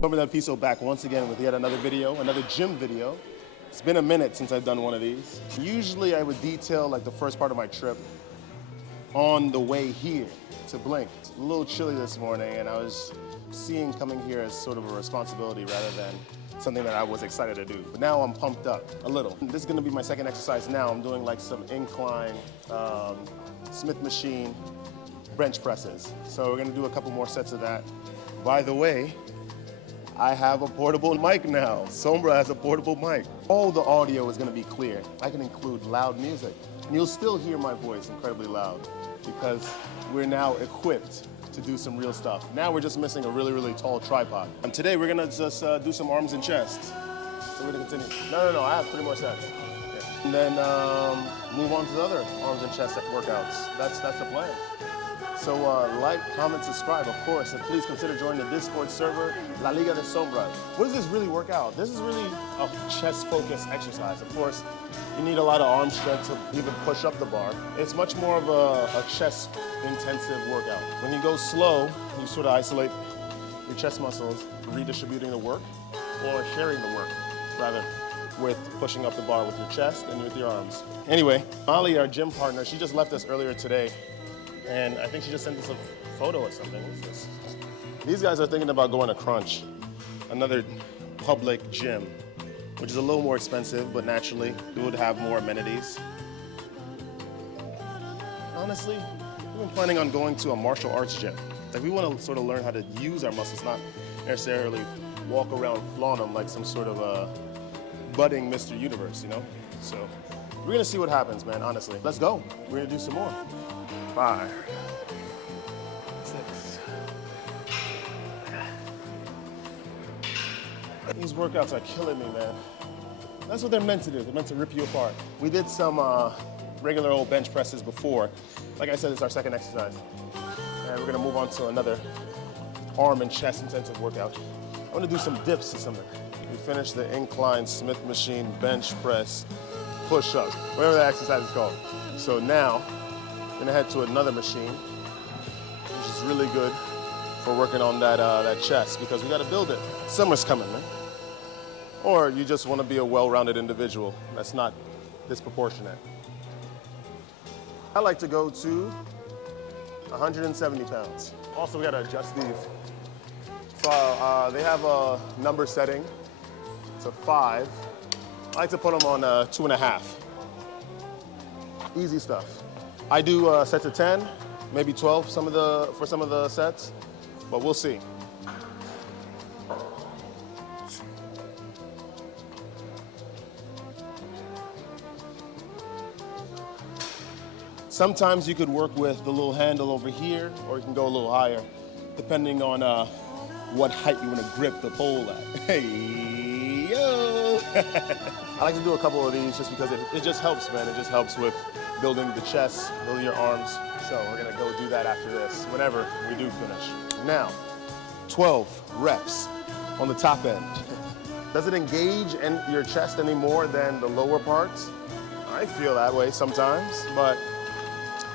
Sombra that Piso back once again with yet another video, another gym video. It's been a minute since I've done one of these. Usually I would detail like the first part of my trip on the way here to Blink. It's a little chilly this morning and I was seeing coming here as sort of a responsibility rather than something that I was excited to do. But now I'm pumped up a little. This is gonna be my second exercise now. I'm doing like some incline Smith machine bench presses. So we're gonna do a couple more sets of that. By the way, I have a portable mic now. Sombra has a portable mic. All the audio is gonna be clear. I can include loud music. And you'll still hear my voice incredibly loud because we're now equipped to do some real stuff. Now we're just missing a really, really tall tripod. And today we're gonna just do some arms and chest. So we're gonna continue. No, I have 3 more sets. Yeah. And then move on to the other arms and chest workouts. That's the plan. So like, comment, subscribe, of course, and please consider joining the Discord server, La Liga de Sombra. What does this really work out? This is really a chest-focused exercise. Of course, you need a lot of arm strength to even push up the bar. It's much more of a chest-intensive workout. When you go slow, you sort of isolate your chest muscles, redistributing the work, or sharing the work, rather, with pushing up the bar with your chest and with your arms. Anyway, Molly, our gym partner, she just left us earlier today. And I think she just sent us a photo or something. What's this? These guys are thinking about going to Crunch, another public gym, which is a little more expensive, but naturally it would have more amenities. Honestly, we've been planning on going to a martial arts gym. Like we want to sort of learn how to use our muscles, not necessarily walk around flaunt them like some sort of a budding Mr. Universe, you know? So we're gonna see what happens, man, honestly. Let's go. We're gonna do some more. 5, 6. These workouts are killing me, man. That's what they're meant to do. They're meant to rip you apart. We did some regular old bench presses before. Like I said, it's our second exercise. And we're gonna move on to another arm and chest intensive workout. I wanna do some dips or something. We finished the incline Smith machine bench press push-ups, whatever that exercise is called. So now, I'm gonna head to another machine, which is really good for working on that chest because we gotta build it. Summer's coming, man. Or you just wanna be a well-rounded individual that's not disproportionate. I like to go to 170 pounds. Also, we gotta adjust these. So they have a number setting to 5. I like to put them on 2.5. Easy stuff. I do sets of 10, maybe 12 for some of the sets, but we'll see. Sometimes you could work with the little handle over here, or you can go a little higher, depending on what height you want to grip the pole at. Hey, yo! I like to do a couple of these just because it just helps, man. It just helps with building the chest, building your arms. So we're gonna go do that after this, whenever we do finish. Now, 12 reps on the top end. Does it engage in your chest any more than the lower parts? I feel that way sometimes, but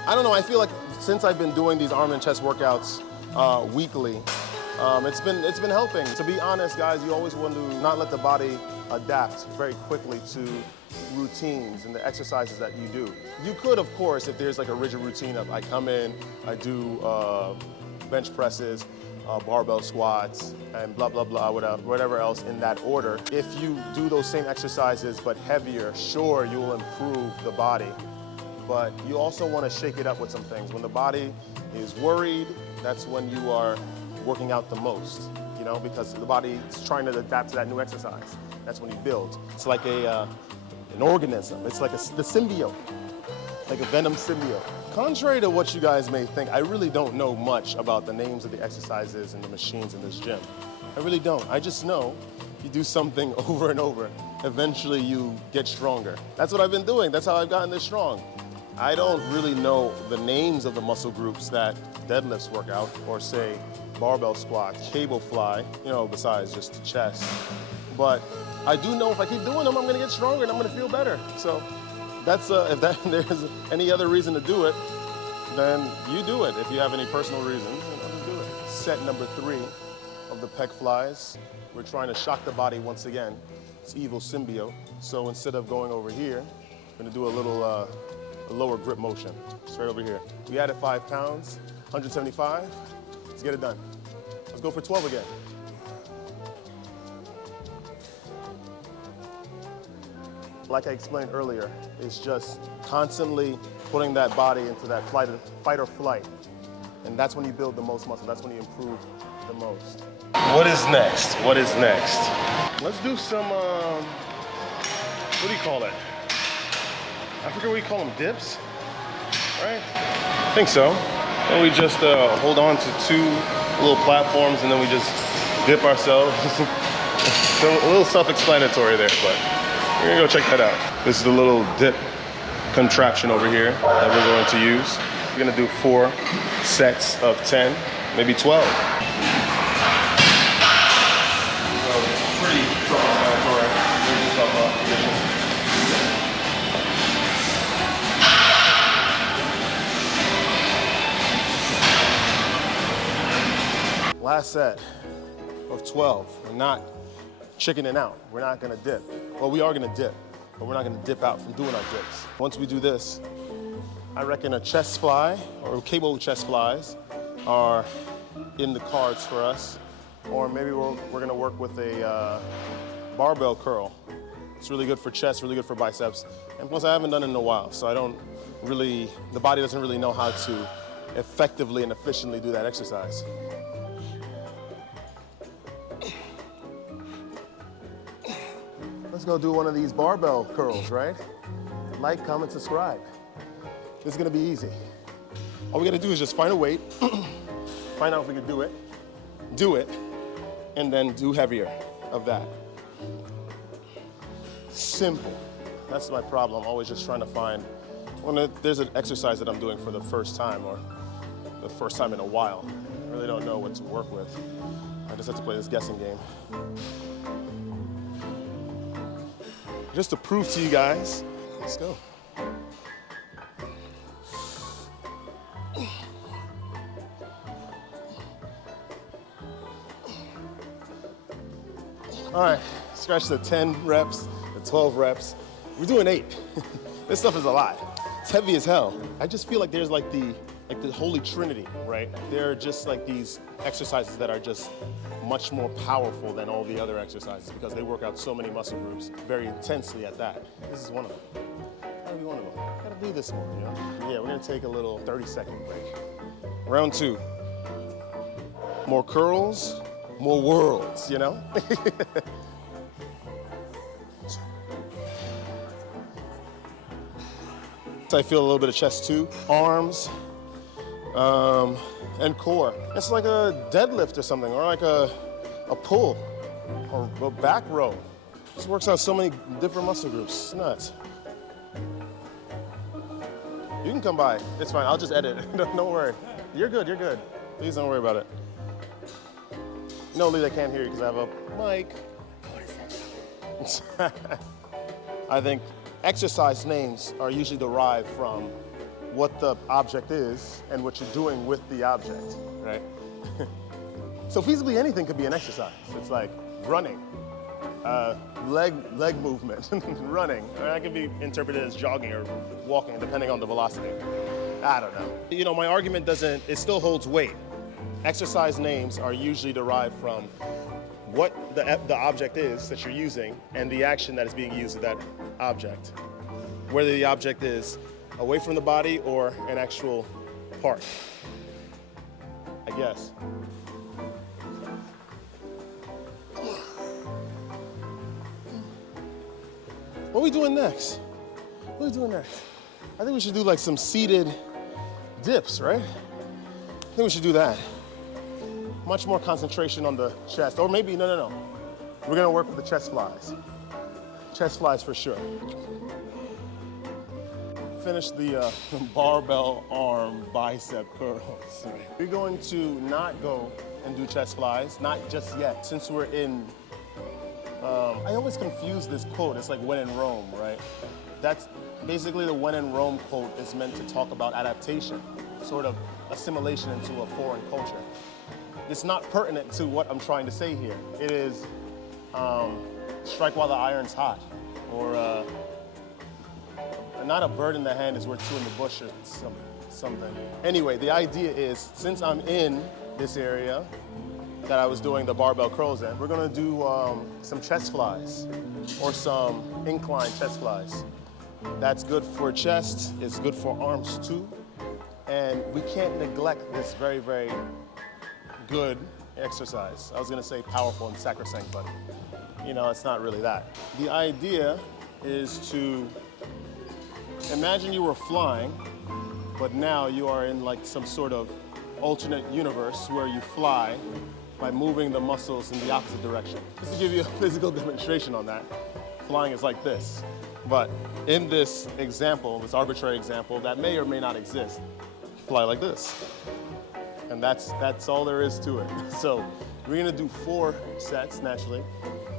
I don't know, I feel like since I've been doing these arm and chest workouts weekly, it's been helping. To be honest, guys, you always want to not let the body adapt very quickly to routines and the exercises that you do. You could, of course, if there's like a rigid routine of I come in, I do bench presses, barbell squats, and blah, blah, blah, whatever else in that order. If you do those same exercises but heavier, sure, you will improve the body. But you also want to shake it up with some things. When the body is worried, that's when you are working out the most, you know, because the body is trying to adapt to that new exercise. That's when you build. It's like an organism. It's like the symbiote, like a venom symbiote. Contrary to what you guys may think, I really don't know much about the names of the exercises and the machines in this gym. I really don't. I just know if you do something over and over, eventually you get stronger. That's what I've been doing. That's how I've gotten this strong. I don't really know the names of the muscle groups that deadlifts work out, or say barbell squats, cable fly, you know, besides just the chest. But I do know if I keep doing them, I'm gonna get stronger and I'm gonna feel better. So that's, if there's any other reason to do it, then you do it. If you have any personal reasons, just do it. Set number 3 of the pec flies. We're trying to shock the body once again. It's evil symbiote. So instead of going over here, we're gonna do a little a lower grip motion, straight over here. We added 5 pounds, 175. Let's get it done. Let's go for 12 again. Like I explained earlier, it's just constantly putting that body into that fight or flight. And that's when you build the most muscle. That's when you improve the most. What is next? What is next? Let's do some, what do you call it? I forget what you call them, dips, right? I think so. And we just hold on to 2 little platforms and then we just dip ourselves. So a little self-explanatory there, but we're gonna go check that out. This is the little dip contraption over here that we're going to use. We're gonna do 4 sets of 10, maybe 12. Pretty self-explanatory. Last set of 12. We're not chickening out. We're not gonna dip. Well, we are gonna dip, but we're not gonna dip out from doing our dips. Once we do this, I reckon a chest fly or cable chest flies are in the cards for us. Or maybe we're gonna work with a barbell curl. It's really good for chest, really good for biceps. And plus I haven't done it in a while, so the body doesn't really know how to effectively and efficiently do that exercise. Let's go do one of these barbell curls, right? Like, comment, subscribe. This is gonna be easy. All we gotta do is just find a weight, find out if we can do it, and then do heavier of that. Simple. That's my problem. I'm always just trying to find, when there's an exercise that I'm doing for the first time or the first time in a while, I really don't know what to work with. I just have to play this guessing game. Just to prove to you guys, let's go. All right, scratch the 10 reps, the 12 reps. We're doing 8. This stuff is a lot. It's heavy as hell. I just feel like there's like the Holy Trinity, right? There are just like these exercises that are just much more powerful than all the other exercises because they work out so many muscle groups very intensely at that. This is one of them. Gotta be one of them. Gotta do this one, you know? Yeah, we're gonna take a little 30-second break. Round 2. More curls, more worlds, you know? So I feel a little bit of chest too. Arms, and core. It's like a deadlift or something, or like a pull, or a back row. This works on so many different muscle groups. It's nuts. You can come by. It's fine. I'll just edit. Don't worry. You're good. You're good. Please don't worry about it. No, Lee, I can't hear you because I have a mic. I think exercise names are usually derived from what the object is and what you're doing with the object, right? So feasibly anything could be an exercise. It's like running, leg movement, running. Or that could be interpreted as jogging or walking, depending on the velocity. I don't know. You know, my argument it still holds weight. Exercise names are usually derived from what the object is that you're using and the action that is being used with that object. Whether the object is away from the body or an actual part, I guess. What are we doing next? What are we doing next? I think we should do like some seated dips, right? I think we should do that. Much more concentration on the chest, or maybe, no. We're gonna work with the chest flies. Chest flies for sure. Finish the barbell arm bicep curls. We're going to not go and do chest flies, not just yet, since we're in, I always confuse this quote. It's like when in Rome, right? That's basically the when in Rome quote is meant to talk about adaptation, sort of assimilation into a foreign culture. it's not pertinent to what I'm trying to say here. It is strike while the iron's hot, or not a bird in the hand is worth two in the bush or something. Anyway, the idea is, since I'm in this area that I was doing the barbell curls in, we're gonna do some chest flies or some incline chest flies. That's good for chest, it's good for arms too. And we can't neglect this very, very good exercise. I was gonna say powerful and sacrosanct, but you know, it's not really that. The idea is to imagine you were flying, but now you are in like some sort of alternate universe where you fly by moving the muscles in the opposite direction. Just to give you a physical demonstration on that, flying is like this. But in this example, this arbitrary example that may or may not exist, you fly like this. And that's all there is to it. So we're gonna do 4 sets naturally,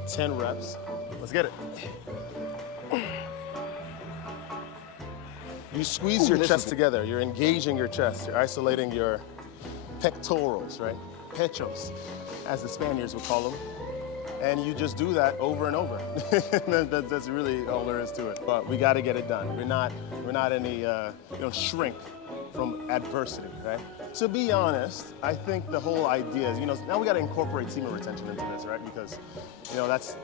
10 reps. Let's get it. You squeeze your chest together, you're engaging your chest, you're isolating your pectorals, right? Pechos, as the Spaniards would call them. And you just do that over and over. That's really all there is to it. But we gotta get it done. We're not any, shrink from adversity, right? To be honest, I think the whole idea is, now we gotta incorporate semen retention into this, right? Because,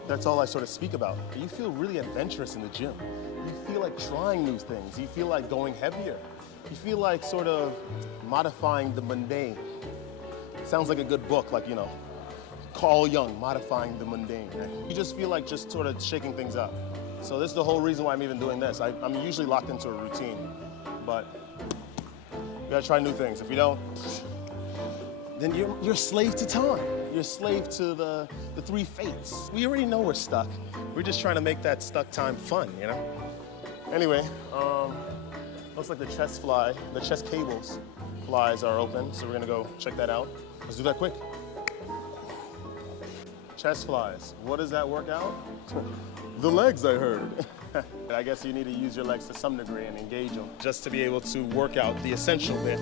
that's all I sort of speak about. You feel really adventurous in the gym. You feel like trying new things. You feel like going heavier. You feel like sort of modifying the mundane. It sounds like a good book, like, Carl Jung, Modifying the Mundane. Right? You just feel like just sort of shaking things up. So this is the whole reason why I'm even doing this. I'm usually locked into a routine, but you gotta try new things. If you don't, then you're a slave to time. You're a slave to the 3 fates. We already know we're stuck. We're just trying to make that stuck time fun, Anyway, looks like the chest cables flies are open, so we're gonna go check that out. Let's do that quick. Chest flies. What does that work out? The legs, I heard. I guess you need to use your legs to some degree and engage them just to be able to work out the essential bit,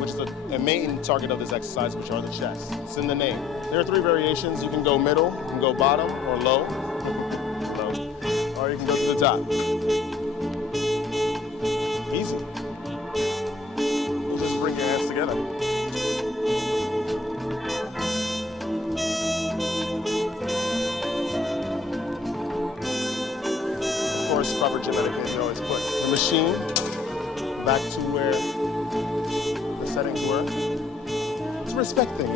which is the main target of this exercise, which are the chest. It's in the name. There are 3 variations. You can go middle, you can go bottom, or low, or you can go to the top. Easy. You just bring your hands together. Of course, proper gym etiquette, you always put the machine back to where the settings were. It's a respect thing,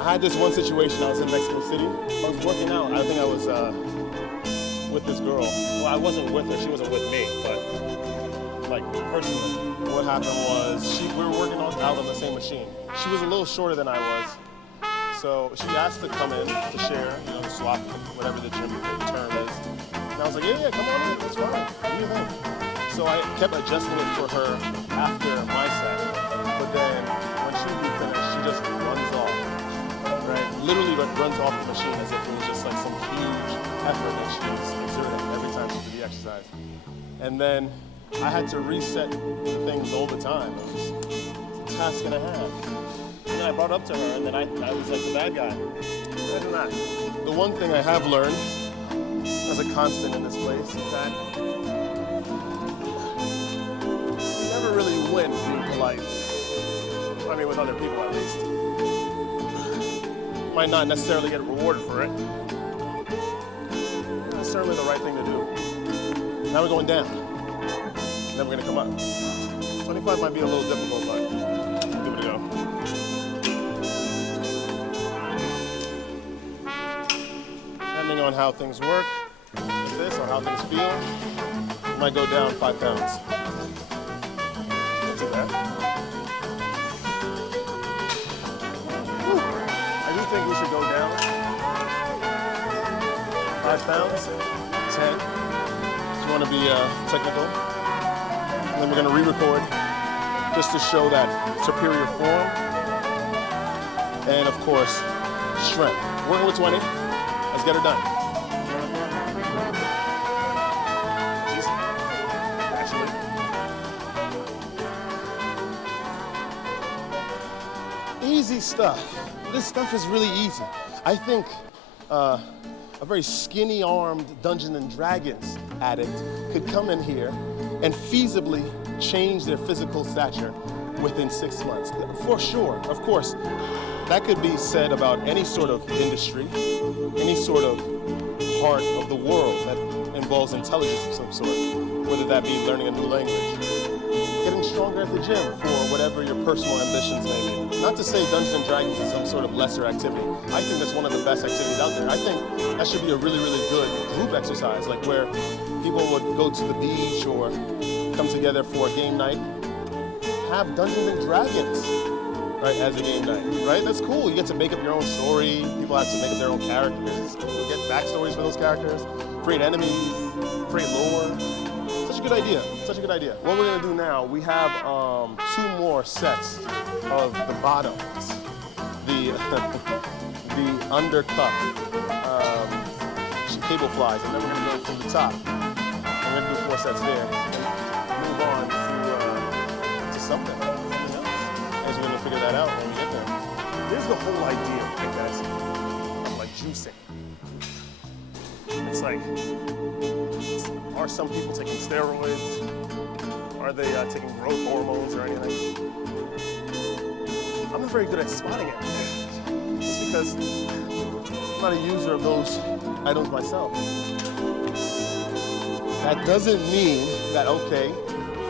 I had this one situation, I was in Mexico City. I was working out, I think I was with this girl. Well, I wasn't with her, she wasn't with me, but like personally. What happened was, we were working out on the same machine. She was a little shorter than I was, so she asked to come in to share, swap, whatever the gym term is. And I was like, yeah, come on in, it's fine, do your thing. So I kept adjusting it for her after my set, but then when she would be finished, she just runs off, right? Literally runs off the machine as if it was just like some huge effort that she was exerting every time she did the exercise. And then I had to reset the things all the time. It was a task and a half. And then I brought it up to her, and then I was like the bad guy. Imagine that. The one thing I have learned as a constant in this place is that you never really win being polite. I mean, with other people at least. You might not necessarily get rewarded for it. It's certainly the right thing to do. Now we're going down. Then we're gonna come up. 25 might be a little difficult, but give it a go. Depending on how things work, like this, or how things feel, it might go down 5 pounds. Not too bad. Whew. I do think we should go down 5 pounds, 10, if you want to be technical. And then we're going to re-record just to show that superior form and, of course, strength. Working with 20. Let's get her done. Easy. Actually. easy stuff. This stuff is really easy. I think a very skinny-armed Dungeons and Dragons addict could come in here and feasibly change their physical stature within 6 months. For sure, of course. That could be said about any sort of industry, any sort of part of the world that involves intelligence of some sort, whether that be learning a new language, getting stronger at the gym for whatever your personal ambitions may be. Not to say Dungeons and Dragons is some sort of lesser activity. I think that's one of the best activities out there. I think that should be a really, really good group exercise, like where people would go to the beach or come together for a game night, have Dungeons and Dragons, right, as a game night, right? That's cool. You get to make up your own story. People have to make up their own characters. You get backstories for those characters, create enemies, create lore. Such a good idea. Such a good idea. What we're gonna do now, we have 2 more sets of the bottoms, the the undercut cable flies, and then we're gonna go from the top. We're gonna do 4 sets there, and move on to something else. As we're gonna figure that out when we get there. Here's the whole idea, right, guys, of like juicing. It's like, are some people taking steroids? Are they taking growth hormones or anything? I'm not very good at spotting it. Just because I'm not a user of those items myself. That doesn't mean that, okay,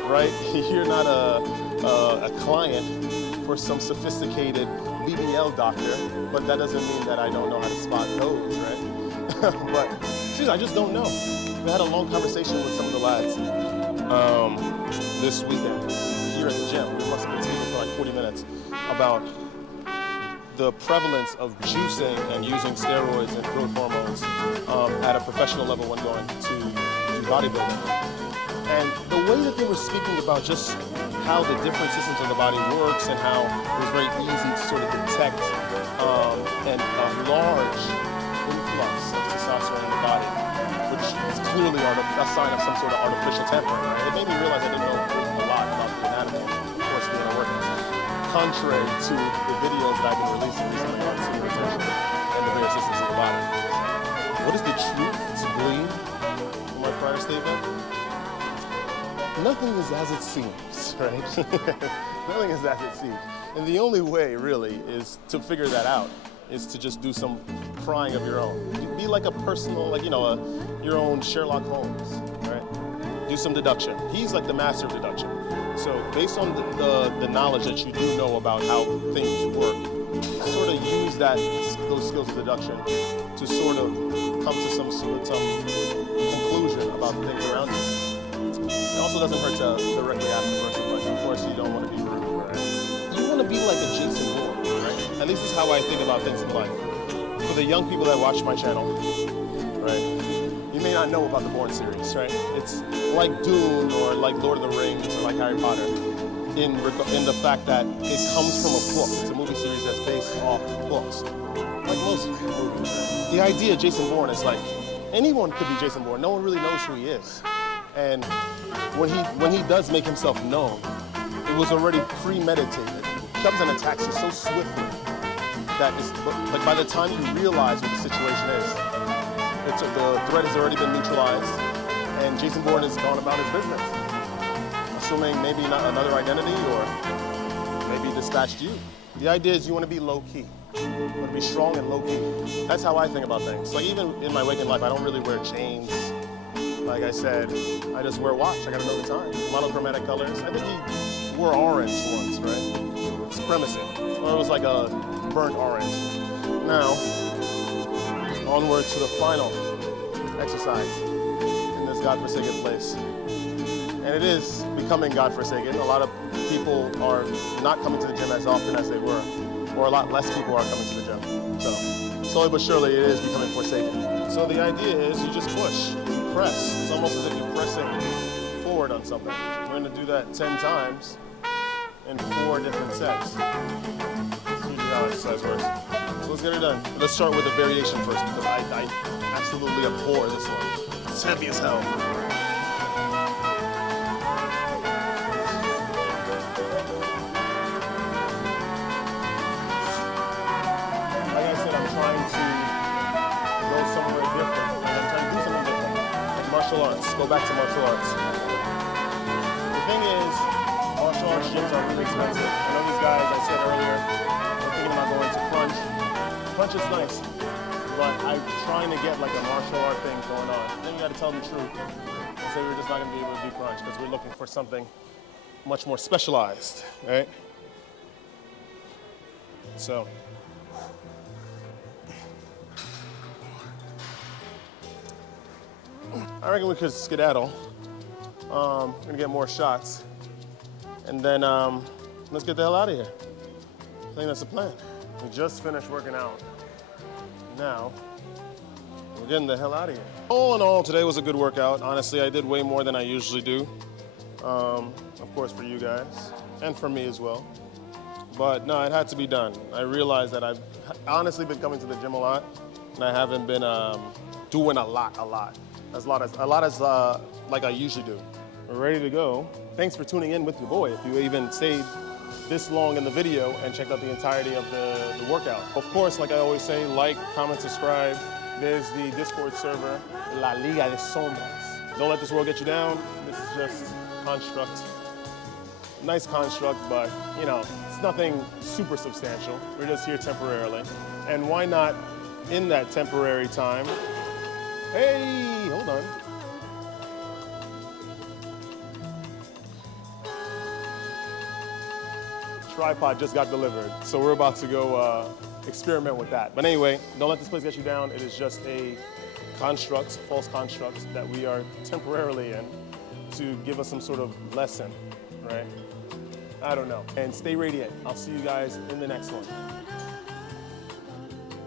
right, you're not a client for some sophisticated BBL doctor, but that doesn't mean that I don't know how to spot those, right? But seriously, I just don't know. We had a long conversation with some of the lads this weekend here at the gym. We must have been speaking for like 40 minutes about the prevalence of juicing and using steroids and growth hormones at a professional level when going to bodybuilding. And the way that they were speaking about just how the different systems of the body works and how it was very easy to sort of detect a large influx of testosterone in the body, which is clearly a sign of some sort of artificial tampering, right? It made me realize I didn't know a lot about the anatomy, of course, being a worker. Contrary to the videos that I've been releasing recently on semen retention and the various systems of the body. What is the truth to glean from my prior statement? Nothing is as it seems, right? Nothing is as it seems. And the only way, really, is to figure that out, is to just do some prying of your own. Be like a personal, like, you know, your own Sherlock Holmes, right? Do some deduction. He's like the master of deduction. So based on the knowledge that you do know about how things work, sort of use those skills of deduction to sort of come to some conclusion about things around you. It also doesn't hurt to directly ask the person, but of course you don't want to be rude, right? You want to be like a Jason Bourne, right? At least this is how I think about things in life. For the young people that watch my channel, right? You may not know about the Bourne series, right? It's like Dune or like Lord of the Rings or like Harry Potter in the fact that it comes from a book. It's a movie series that's based off books, like most movies, right? The idea of Jason Bourne is like, anyone could be Jason Bourne. No one really knows who he is. And when he does make himself known, it was already premeditated. He comes and attacks you so swiftly that it's, like, by the time you realize what the situation is, the threat has already been neutralized, and Jason Bourne has gone about his business, assuming maybe not another identity or maybe dispatched you. The idea is you want to be low-key. You want to be strong and low-key. That's how I think about things. Like, even in my waking life, I don't really wear chains. Like I said, I just wear a watch. I gotta know the time. Monochromatic colors. I think he wore orange once, right? Supremacy. Or it was like a burnt orange. Now, onward to the final exercise in this godforsaken place. And it is becoming godforsaken. A lot of people are not coming to the gym as often as they were, or a lot less people are coming to the gym. So, slowly but surely, it is becoming forsaken. So the idea is you just push. Press. It's almost as if you're pressing forward on something. We're going to do that 10 times in 4 different sets. That's usually how exercise works. So let's get it done. Let's start with a variation first because I absolutely abhor this one. It's heavy as hell. go back to martial arts. The thing is, martial arts gyms are really expensive. I know these guys, I said earlier, they're thinking about going to Crunch. Crunch is nice, but I'm trying to get like a martial art thing going on. Then you got to tell them the truth and say we're just not going to be able to do Crunch because we're looking for something much more specialized, right? So. I reckon we could skedaddle. We're gonna get more shots. And then let's get the hell out of here. I think that's the plan. We just finished working out. Now, we're getting the hell out of here. All in all, today was a good workout. Honestly, I did way more than I usually do. Of course for you guys, and for me as well. But no, it had to be done. I realized that I've honestly been coming to the gym a lot, and I haven't been doing a lot. As like I usually do. We're ready to go. Thanks for tuning in with your boy. If you even stayed this long in the video and checked out the entirety of the workout. Of course, like I always say, like, comment, subscribe. There's the Discord server, La Liga de Sombras. Don't let this world get you down. This is just construct. Nice construct, but you know, it's nothing super substantial. We're just here temporarily. And why not, in that temporary time, hey, hold on. Tripod just got delivered, so we're about to go experiment with that. But anyway, don't let this place get you down. It is just a construct, false construct that we are temporarily in to give us some sort of lesson, right? I don't know. And stay radiant. I'll see you guys in the next one.